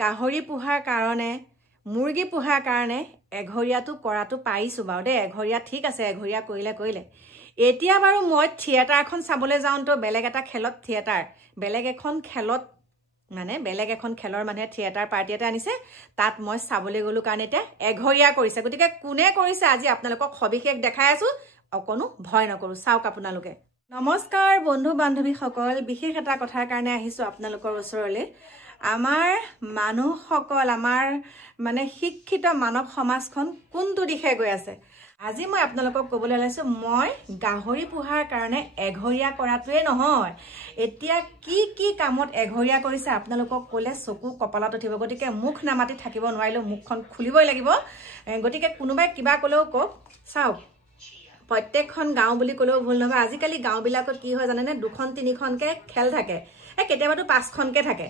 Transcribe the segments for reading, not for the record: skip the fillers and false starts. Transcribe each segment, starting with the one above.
গাহৰি পোহাৰ কাৰণে মুৰ্গী পোহাৰ কাৰণে এঘৰীয়াটো কৰাটো পাৰিছোঁ বাৰু দেই। এঘৰীয়া ঠিক আছে, এঘৰীয়া কৰিলে। এতিয়া বাৰু মই থিয়েটাৰ এখন চাবলৈ যাওঁতো বেলেগ এটা খেলত থিয়েটাৰ, বেলেগ এখন খেলৰ মানুহে থিয়েটাৰ পাৰ্টি এটা আনিছে, তাত মই চাবলৈ গ'লো কাৰণে এতিয়া এঘৰীয়া কৰিছে। গতিকে কোনে কৰিছে আজি আপোনালোকক সবিশেষ দেখাই আছোঁ, অকণো ভয় নকৰোঁ, চাওক আপোনালোকে। নমস্কাৰ বন্ধু বান্ধৱীসকল, বিশেষ এটা কথাৰ কাৰণে আহিছোঁ আপোনালোকৰ ওচৰলৈ। আমাৰ মানুহসকল, আমাৰ শিক্ষিত মানৱ সমাজখন কোনটো দিশে গৈ আছে, আজি মই আপোনালোকক ক'বলৈ ওলাইছোঁ। মই গাহৰি পোহাৰ কাৰণে এঘৰীয়া কৰাটোৱে নহয়, এতিয়া কি কামত এঘৰীয়া কৰিছে আপোনালোকক ক'লে চকু কপালত উঠিব। গতিকে মুখ নামাতি থাকিব নোৱাৰিলেও মুখখন খুলিবই লাগিব। গতিকে কোনোবাই কিবা ক'লেও কওক। চাওক, প্ৰত্যেকখন গাঁও বুলি ক'লেও ভুল নহয়। আজিকালি গাঁওবিলাকত কি হয় জানেনে, 2-3খনকৈ খেল থাকে, কেতিয়াবাতো 5খনকৈ থাকে।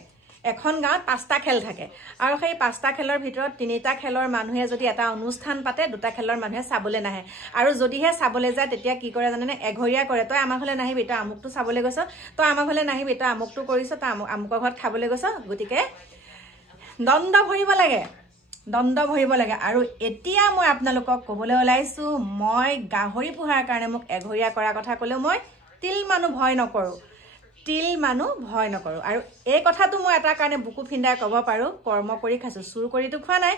এখন গাঁৱত 5টা খেল থাকে, আৰু সেই 5টা খেলৰ ভিতৰত 3টা খেলৰ মানুহে যদি এটা অনুষ্ঠান পাতে, 2টা খেলৰ মানুহে চাবলৈ নাহে। আৰু যদিহে চাবলৈ যায় তেতিয়া কি কৰে জানেনে, এঘৰীয়া কৰে। তই আমাৰ ঘৰলৈ নাহিবি, তই আমুকটো চাবলৈ গৈছ, তই আমাৰ ঘৰলৈ নাহিবি, তই আমুকটো কৰিছ, তই আমুকৰ ঘৰত খাবলৈ গৈছ। গতিকে দণ্ড ভৰিব লাগে। আৰু এতিয়া মই আপোনালোকক ক'বলৈ ওলাইছোঁ, মই গাহৰি পোহাৰ কাৰণে মোক এঘৰীয়া কৰাৰ কথা ক'লেও মই তিল মানুহ ভয় নকৰোঁ। আৰু এই কথাটো মই এটা কাৰণে বুকু ফিন্দাই ক'ব পাৰোঁ, কৰ্ম কৰি খাইছোঁ, চুৰ কৰিতো খোৱা নাই।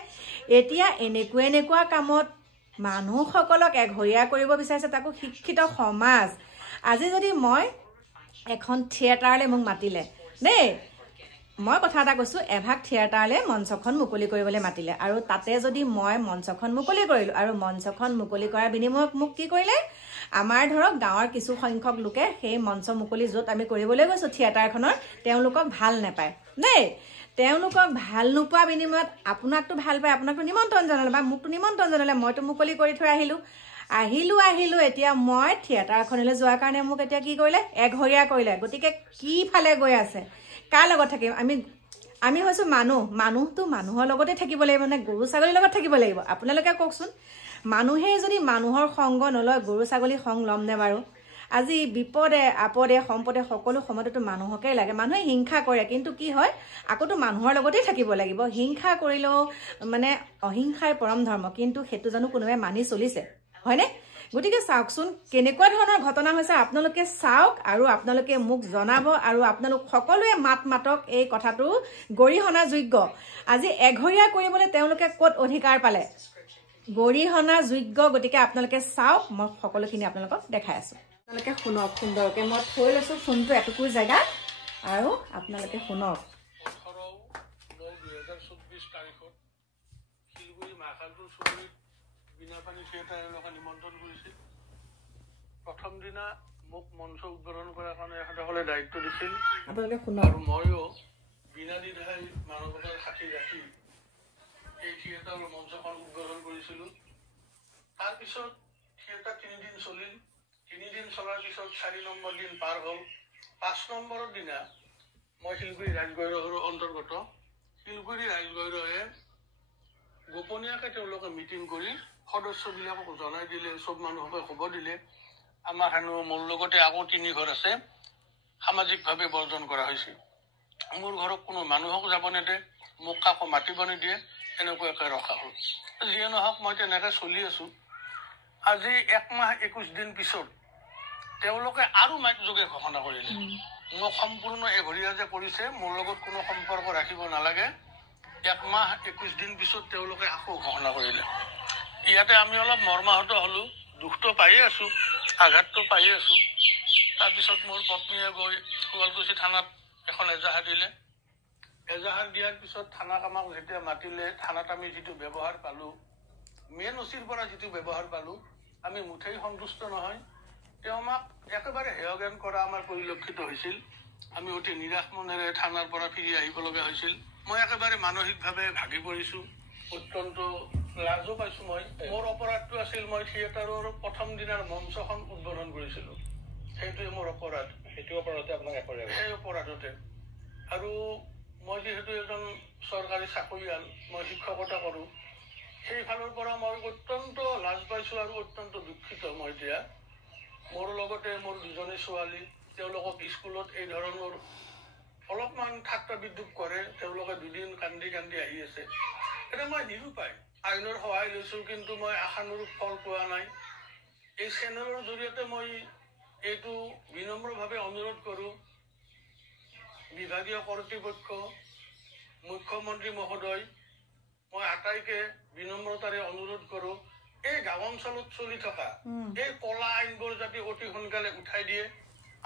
এতিয়া এনেকুৱা কামত মানুহসকলক এঘৰীয়া কৰিব বিচাৰিছে, তাকো শিক্ষিত সমাজ। আজি যদি মই এখন থিয়েটাৰলৈ মোক মাতিলে দেই, মই কথা এটা কৈছোঁ, এভাগ থিয়েটাৰলৈ মঞ্চখন মুকলি কৰিবলৈ মাতিলে, আৰু তাতে যদি মই মঞ্চখন মুকলি কৰিলোঁ, আৰু মঞ্চখন মুকলি কৰাৰ বিনিময়ত মোক কি কৰিলে, আমাৰ ধৰক গাঁৱৰ কিছু সংখ্যক লোকে সেই মঞ্চ মুকলি য'ত আমি কৰিবলৈ গৈছোঁ থিয়েটাৰখনৰ, তেওঁলোকক ভাল নাপায় দেই। তেওঁলোকক ভাল নোপোৱা বিনিময়ত আপোনাকতো ভাল পায়, আপোনাকতো নিমন্ত্ৰণ জনালে বা মোকতো নিমন্ত্ৰণ জনালে, মইতো মুকলি কৰি থৈ আহিলোঁ। এতিয়া মই থিয়েটাৰখনলৈ যোৱাৰ কাৰণে মোক এতিয়া কি কৰিলে, এঘৰীয়া কৰিলে। গতিকে কি ফালে গৈ আছে, কাৰ লগত থাকিম? আমি হৈছোঁ মানুহটো মানুহৰ লগতে থাকিব লাগিব নে গৰু ছাগলীৰ লগত থাকিব লাগিব? আপোনালোকে কওকচোন। মানুহে যদি মানুহৰ সংগ নলয়, গৰু ছাগলী সংগ ল'ম নে বাৰু? আজি বিপদে আপদে সম্পদে সকলো সময়তেতো মানুহকেই লাগে। মানুহে হিংসা কৰে, কিন্তু কি হয়, আকৌতো মানুহৰ লগতেই থাকিব লাগিব। হিংসা কৰিলেও অহিংসাই পৰম ধৰ্ম, কিন্তু সেইটো জানো কোনোবাই মানি চলিছে, হয়নে? গতিকে চাওকচোন কেনেকুৱা ধৰণৰ ঘটনা হৈছে, আপোনালোকে চাওক আৰু আপোনালোকে মোক জনাব, আৰু আপোনালোক সকলোৱে মাতক। এই কথাটো গৰিহণা যোগ্য। আজি এঘৰীয়া কৰিবলৈ তেওঁলোকে ক'ত অধিকাৰ পালে? গৰিহণা যোগ্য। গতিকে আপোনালোকে চাওক, মই সকলোখিনি আপোনালোকক দেখাই আছোঁ। আপোনালোকে শুনক সুন্দৰকৈ। মই থৈ লৈছোঁ ফোনটো এটুকুৰ জেগাত, আৰু আপোনালোকে শুনক। 18/9/2024 তাৰিখত শিলগুৰি মাখালটোৰ চুবুৰীত বিনাপানী থিয়েটাৰ এওঁলোকে নিমন্ত্ৰণ কৰিছিল। প্ৰথম দিনা মোক মঞ্চ উদ্বোধন কৰাৰ কাৰণে এখেতসকলে দায়িত্ব দিছিল, আপোনালোকে শুনক। আৰু ময়ো বিনাদ্বিধাই মানৱতাৰ সাক্ষী ৰাখি এই থিয়েটাৰৰ মঞ্চখন উদ্বোধন কৰিছিলোঁ। তাৰপিছত থিয়েটাৰ 3 দিন চলিল। 3 দিন চলাৰ পিছত 4 নম্বৰ দিন পাৰ হ'ল। 5 নম্বৰৰ দিনা মই শিলগুৰি ৰাজগৈৰৱৰ অন্তৰ্গত শিলগুৰি ৰাজগৈৰৱে গোপনীয়াকৈ তেওঁলোকে মিটিং কৰি সদস্যবিলাকক জনাই দিলে, চব মানুহকে খবৰ দিলে, আমাৰ হেনো মোৰ লগতে আকৌ 3 ঘৰ আছে সামাজিকভাৱে বৰ্জন কৰা হৈছে। মোৰ ঘৰত কোনো মানুহক যাব নেদে, মোক কাকো মাতিব নিদিয়ে, এনেকুৱাকৈ ৰখা হ'ল। যিয়ে নহওক মই তেনেকৈ চলি আছোঁ। আজি 1 মাহ 21 দিন পিছত তেওঁলোকে আৰু মাইক যোগে ঘোষণা কৰিলে, মোক সম্পূৰ্ণ এঘৰীয়া যে কৰিছে, মোৰ লগত কোনো সম্পৰ্ক ৰাখিব নালাগে। 1 মাহ 21 দিন পিছত তেওঁলোকে আকৌ ঘোষণা কৰিলে। ইয়াতে আমি অলপ মৰ্মাহত হ'লোঁ, দুখটো পায়ে আছোঁ, আঘাতটো পায়ে আছোঁ। তাৰপিছত মোৰ পত্নীয়ে গৈ শুৱালকুছি থানাত এখন এজাহাৰ দিলে। এজাহাৰ দিয়াৰ পিছত থানাক আমাক যেতিয়া মাতিলে, থানাত আমি যিটো ব্যৱহাৰ পালোঁ, মেইন অচিৰ পৰা যিটো ব্যৱহাৰ পালোঁ, আমি মুঠেই সন্তুষ্ট নহয়। তেওঁ আমাক একেবাৰে হেয়জ্ঞান কৰা আমাৰ পৰিলক্ষিত হৈছিল। আমি অতি নিৰাশ মনেৰে থানাৰ পৰা ফিৰি আহিব লগা হৈছিল। মই একেবাৰে মানসিকভাৱে ভাগি পৰিছোঁ, অত্যন্ত লাজো পাইছোঁ। মোৰ অপৰাধটো আছিল, মই থিয়েটাৰৰ প্ৰথম দিনাৰ মঞ্চখন উদ্বোধন কৰিছিলোঁ। সেইটোৱে মোৰ অপৰাধ। সেইটো অপৰাধতে আপোনাক সেই অপৰাধতে। আৰু মই যিহেতু এজন চৰকাৰী চাকৰিয়াল, মই শিক্ষকতা কৰোঁ, সেইফালৰ পৰা মই অত্যন্ত লাজ পাইছোঁ আৰু অত্যন্ত দুখিত। মই এতিয়া মোৰ লগতে মোৰ 2জনী ছোৱালী, তেওঁলোকক স্কুলত এই ধৰণৰ অলপমান ঠাট্টা বিদ্যুৎ কৰে, তেওঁলোকে দুদিন কান্দি কান্দি আহি আছে। এতিয়া মই নিৰূপায় আইনৰ সহায় লৈছোঁ, কিন্তু মই আশানুৰূপ ফল পোৱা নাই। এই চেনেলৰ জৰিয়তে মই এইটো বিনম্ৰভাৱে অনুৰোধ কৰোঁ, বিভাগীয় কৰ্তৃপক্ষ, মুখ্যমন্ত্ৰী মহোদয়, মই আটাইকে বিনম্ৰতাৰে অনুৰোধ কৰোঁ, এই গাঁও অঞ্চলত চলি থকা এই কলা আইনবোৰ যাতে অতি সোনকালে উঠাই দিয়ে,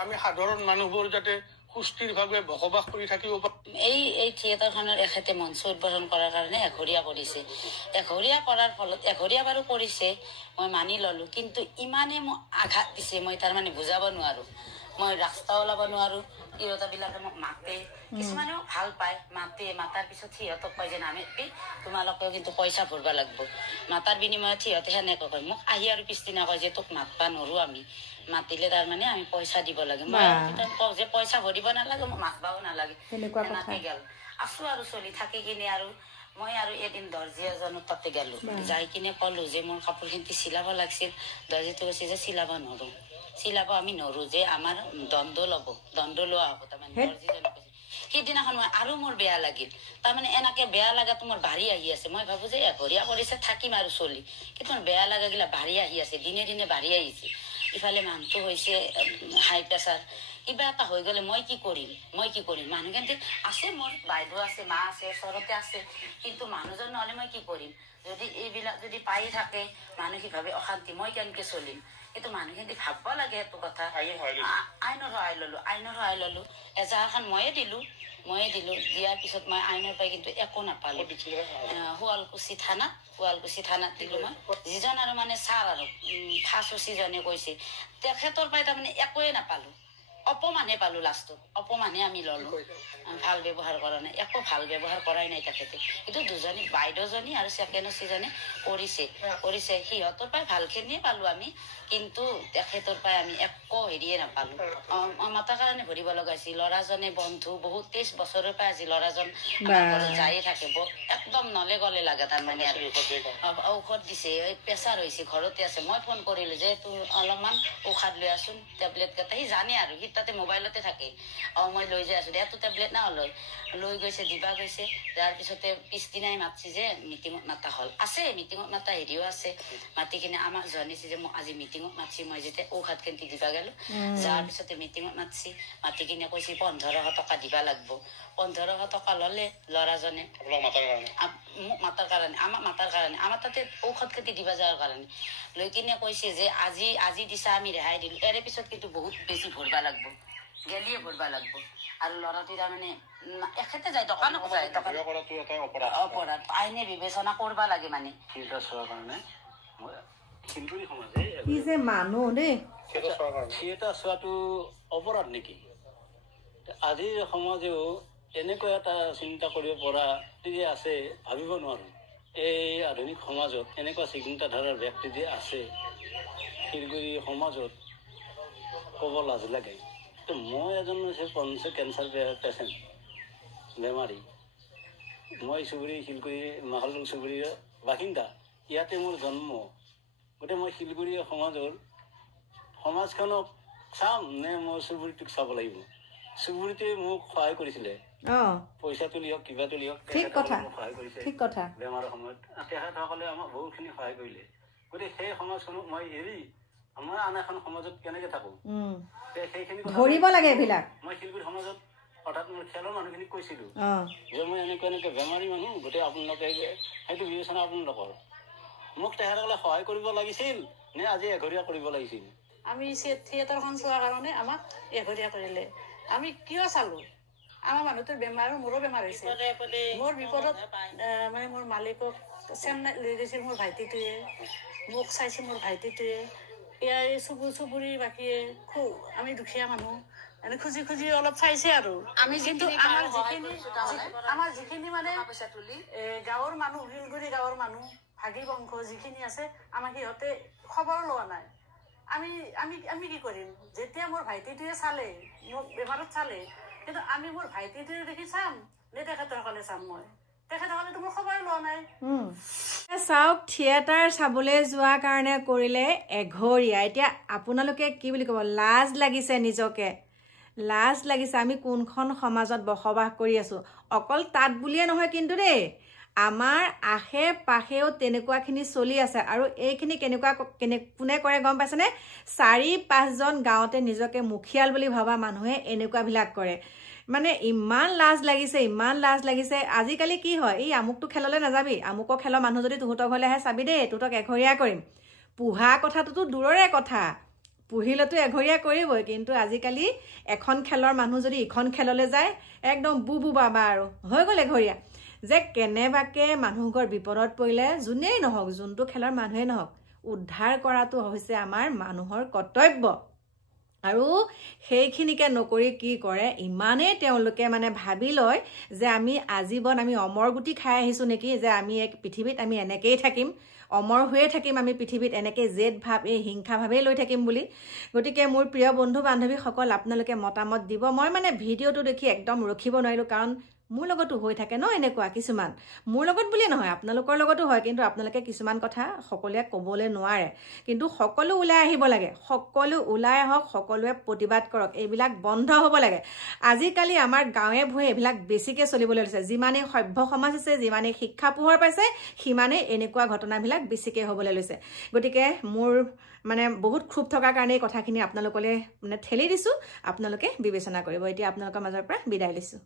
আমি সাধাৰণ মানুহবোৰ যাতে সুস্থিৰভাৱে বসবাস কৰি থাকিব পাৰোঁ। এই থিয়েটাৰখনৰ এখেতে মঞ্চ উদ্বোধন কৰাৰ কাৰণে এঘৰীয়া কৰিছে। এঘৰীয়া কৰাৰ ফলত এঘৰীয়া বাৰু কৰিছে, মই মানি ললো, কিন্তু ইমানে মোক আঘাত দিছে, মই তাৰমানে বুজাব নোৱাৰো। মই ৰাস্তা ওলাব নোৱাৰো। তিৰোতাবিলাকে মোক মাতে, কিছুমানে মোক ভাল পায়, মাতাৰ পিছত সিহঁতক কয় যে নামে তোমালোকেও কিন্তু পইচা ভৰিব লাগিব। মাতাৰ বিনিময়ত সিহঁতে সেনেকৈ কয় মোক, আহি আৰু পিছদিনা কয় যে তোক মাতবা নোৱাৰো, আমি মাতিলে তাৰমানে আমি পইচা দিব লাগে। মই কওঁ যে পইচা ভৰিব নালাগে, মোক মাতবাও নালাগে। এনেকে গেল আছো আৰু চলি থাকি কিনে আৰু মই আৰু এদিন দৰ্জী এজনৰ তাতে গেলো, যাই কিনে কলো যে মোৰ কাপোৰখিনি চিলাব লাগিছিল। দৰ্জীটো কৈছে যে চিলাব নোৱাৰো, চিলাব আমি নোৱাৰো, যে আমাৰ দণ্ড ল'ব, দণ্ড লোৱা হ'ব। তাৰমানে দৰ্জীজনে কৈছে। সিদিনাখন মই আৰু মোৰ বেয়া লাগিল, তাৰমানে এনেকে বেয়া লগাটো মোৰ বাঢ়ি আহি আছে। মই ভাবো যে এঘৰীয়া কৰিছে থাকিম আৰু চলি, কিন্তু মোৰ বেয়া লগা গিলা বাঢ়ি আহি আছে, দিনে দিনে বাঢ়ি আহিছে। ইফালে মানুহটো হৈছে হাই প্ৰেছাৰ, কিবা এটা হৈ গ'লে মই কি কৰিম। মানুহ কিন্তু আছে, মোৰ বাইদেউ আছে, মা আছে, ওচৰতে আছে, কিন্তু মানুহজন নহ'লে মই কি কৰিম। যদি এইবিলাক যদি পাই থাকে মানসিকভাৱে অশান্তি, মই কেনেকে চলিম। কিন্তু মানুহখিনি ভাবব লাগে সেইটো কথা। আইনৰ সহায় ললো, এজাহাৰখন ময়ে দিলো। দিয়াৰ পিছত মই আইনৰ পৰাই কিন্তু একো নাপালো। শুৱালকুছি থানাত দিলো মই। যিজন আৰু মানে ছাৰ আৰু ফাঁচীজনে কৈছে, তেখেতৰ পৰাই তাৰমানে একোৱে নাপালো, অপমানহে পালো। লাষ্টত অপমানহে আমি ললো, ভাল ব্যৱহাৰ কৰা নাই, একো ভাল ব্যৱহাৰ কৰাই নাই তেখেতে। কিন্তু দুজনী বাইদেউজনী আৰু ছেকেণ্ডজনে কৰিছে সিহঁতৰ পৰাই ভালখিনিয়ে পালো আমি, কিন্তু তেখেতৰ পৰাই আমি একো হেৰিয়ে নাপালো। মাতাৰ কাৰণে ভৰিব লগা হৈছিল। ল'ৰাজনে বন্ধু বহুত 23 বছৰৰ পৰা আজি ল'ৰাজন যায়ে থাকে, একদম নলে গলে লাগে। তাৰমানে ঔষধ দিছে, প্ৰেছাৰ হৈছে, ঘৰতে আছে। মই ফোন কৰিলো যে তোৰ অলপমান ঔষধ লৈ আছোন, টেবলেট কেইটা। সি জানে আৰু সি তাতে মোবাইলতে থাকে। মই লৈ যাই আছো, এটো টেবলেট না লৈ গৈছে, দিবা গৈছে। তাৰ পিছতে পিছদিনাই মাতছি যে মিটিঙত মাতা হল আছে, মিটিঙত মাতা হেৰিও আছে। মাতি কিনে আমাক জানিছে যে মোক আজি মিটিঙত মাতছি। মই যেতিয়া ঔষধ কেন্টি দিবা গেলো, যাৰ পিছতে মিটিঙত মাতি কিনে কৈছে 1500 টকা দিবা লাগব। 1500 টকা ললে ল'ৰাজনে মোক মাতাৰ কাৰণে, আমাৰ তাতে ঔষধ খেতি দিবা যোৱাৰ কাৰণে। লৈ কিনে কৈছে যে আজি দিছা, আমি ৰেহাই দিলো। এৰে পিছত কিন্তু বহুত বেছি ভৰবা লাগব, গেলিয়ে ভৰবা লাগব। আৰু ল'ৰাটো তাৰমানে এখেতে যায়, দোকানক যায়। অপৰাধ আইনে বিবেচনা কৰবা লাগে। মানে চোৱাৰ কাৰণে শিলগুৰি সমাজে কি যে মানুহ দেই, থিয়েটাৰ চোৱাটো অপৰাধ নেকি? আজিৰ সমাজেও এনেকুৱা এটা চিন্তা কৰিব পৰা যে আছে, ভাবিব নোৱাৰো। এই আধুনিক সমাজত এনেকুৱা চিন্তাধাৰাৰ ব্যক্তি যে আছে, শিলগুৰি সমাজত ক'ব লাজ লাগে। মই এজন কেঞ্চাৰ পেচেণ্ট, বেমাৰী। মই শিলগুৰি মাহলুং চুবুৰীৰ বাসিন্দা, ইয়াতে মোৰ জন্ম। গতিকে মই শিলগুৰি সমাজখনক চাম নে মই চুবুৰীটোক চাব লাগিব? চুবুৰীটোৱে মোক সহায় কৰিছিলে, পইচা তুলি হওক, কিবা তুলি হওক, সহায় কৰিছে বেমাৰৰ সময়ত। তেখেতসকলে আমাক বহুতখিনি সহায় কৰিলে। গতিকে সেই সমাজখনক মই এৰি আমাৰ আন এখন সমাজত কেনেকে থাকো, সেইখিনি ধৰিব লাগে। এইবিলাক মই শিলগুৰি সমাজত অৰ্থাৎ মোৰ খেলৰ মানুহখিনিক কৈছিলো যে মই এনেকে বেমাৰী মানুহ, গোটেই আপোনালোকে সেইটো বিবেচনা আপোনালোকৰ। মোক তেখেতসকলে সহায় কৰিব লাগিছিল নে আজি এঘৰীয়া কৰিব লাগিছিল? আমি থিয়েটাৰখন চোৱাৰ কাৰণে আমাক এঘৰীয়া কৰিলে। আমি কিয় চালো? আমাৰ মানুহটোৰ বেমাৰ, মোৰো বেমাৰ হৈছে। মোৰ বিপদত মানে মোৰ মালিকক চেন্নাইত লৈ গৈছিল মোৰ ভাইটিটোৱে, মোক চাইছে মোৰ ভাইটিটোৱে। ইয়াৰ চুবুৰী বাকীয়ে আমি দুখীয়া মানুহ, এনে খুজি অলপ চাইছে আৰু আমি। কিন্তু আমাৰ যিখিনি মানে গাঁৱৰ মানুহ, শিলগুৰি গাঁৱৰ মানুহ, ভাগি বংশ যিখিনি আছে, আমাক সিহঁতে খবৰ লোৱা নাই। আমি কি কৰিম? যেতিয়া মোৰ ভাইটিটোৱে চালে, মোক বেমাৰত চালে, কিন্তু আমি মোৰ ভাইটিটোৱে দেখি চাম নে তেখেতসকলে চাম? তেখেতসকলেতো মোৰ খবৰ লোৱা নাই। চাওক, থিয়েটাৰ চাবলৈ যোৱাৰ কাৰণে কৰিলে এঘৰীয়া। এতিয়া আপোনালোকে কি বুলি ক'ব? লাজ লাগিছে নিজকে লাজ লাগিছে আমি কোনখন সমাজত বসবাস কৰি আছো অকল তাত বুলিয়ে নহয় কিন্তু দেই আমাৰ আশে পাশেও তেনেকুৱাখিনি চলি আছে আৰু এইখিনি কোনে কৰে গম পাইছেনে 4-5 জন গাঁৱতে নিজকে মুখিয়াল বুলি ভাবা মানুহে এনেকুৱাবিলাক কৰে মানে ইমান লাজ লাগিছে আজিকালি কি হয় এই আমুকটো খেললৈ নাযাবি আমুকৰ খেলৰ মানুহ যদি তুহঁতৰ ঘৰলৈ আহে চাবি দেই তুহঁতক এঘৰীয়া কৰিম পুহা কথাটোতো দূৰৰে কথা পুহিলেতো এঘৰীয়া কৰিবই কিন্তু আজিকালি এখন খেলৰ মানুহ যদি ইখন খেললৈ যায় একদম বুবু বাবা আৰু হৈ গ'ল এঘৰীয়া যে কেনেবাকে মানুহৰ বিপদত পৰিলে যোনেই নহওক যোনটো খেলৰ মানুহে নহওক উদ্ধাৰ কৰাটো হৈছে আমাৰ মানুহৰ কৰ্তব্য আৰু সেইখিনিকে নকৰি কি কৰে ইমানে তেওঁলোকে মানে ভাবি লয় যে আমি আজীৱন আমি অমৰ গুটি খাই আহিছো নেকি যে আমি এক পৃথিৱীত আমি এনেকেই থাকিম অমৰ হৈয়ে থাকিম আমি পৃথিৱীত এনেকৈ জেদ ভাৱ এই হিংসা ভাৱেই লৈ থাকিম বুলি গতিকে মোৰ প্ৰিয় বন্ধু বান্ধৱীসকল আপোনালোকে মতামত দিব মই মানে ভিডিঅ'টো দেখি একদম ৰখিব নোৱাৰিলোঁ কাৰণ মোৰ লগতো হৈ থাকে ন এনেকুৱা কিছুমান মোৰ লগত বুলিয়ে নহয় আপোনালোকৰ লগতো হয় কিন্তু আপোনালোকে কিছুমান কথা সকলোৱে ক'বলৈ নোৱাৰে কিন্তু সকলো ওলাই আহিব লাগে সকলো ওলাই আহক সকলোৱে প্ৰতিবাদ কৰক এইবিলাক বন্ধ হ'ব লাগে আজিকালি আমাৰ গাঁৱে ভূঞে এইবিলাক বেছিকৈ চলিবলৈ লৈছে যিমানে সভ্য সমাজ আছে যিমানে শিক্ষা পোহৰ পাইছে সিমানে এনেকুৱা ঘটনাবিলাক বেছিকৈ হ'বলৈ লৈছে গতিকে মোৰ মানে বহুত ক্ষোভ থকাৰ কাৰণে এই কথাখিনি আপোনালোকলৈ মানে ঠেলি দিছোঁ আপোনালোকে বিবেচনা কৰিব এতিয়া আপোনালোকৰ মাজৰ পৰা বিদায় লৈছোঁ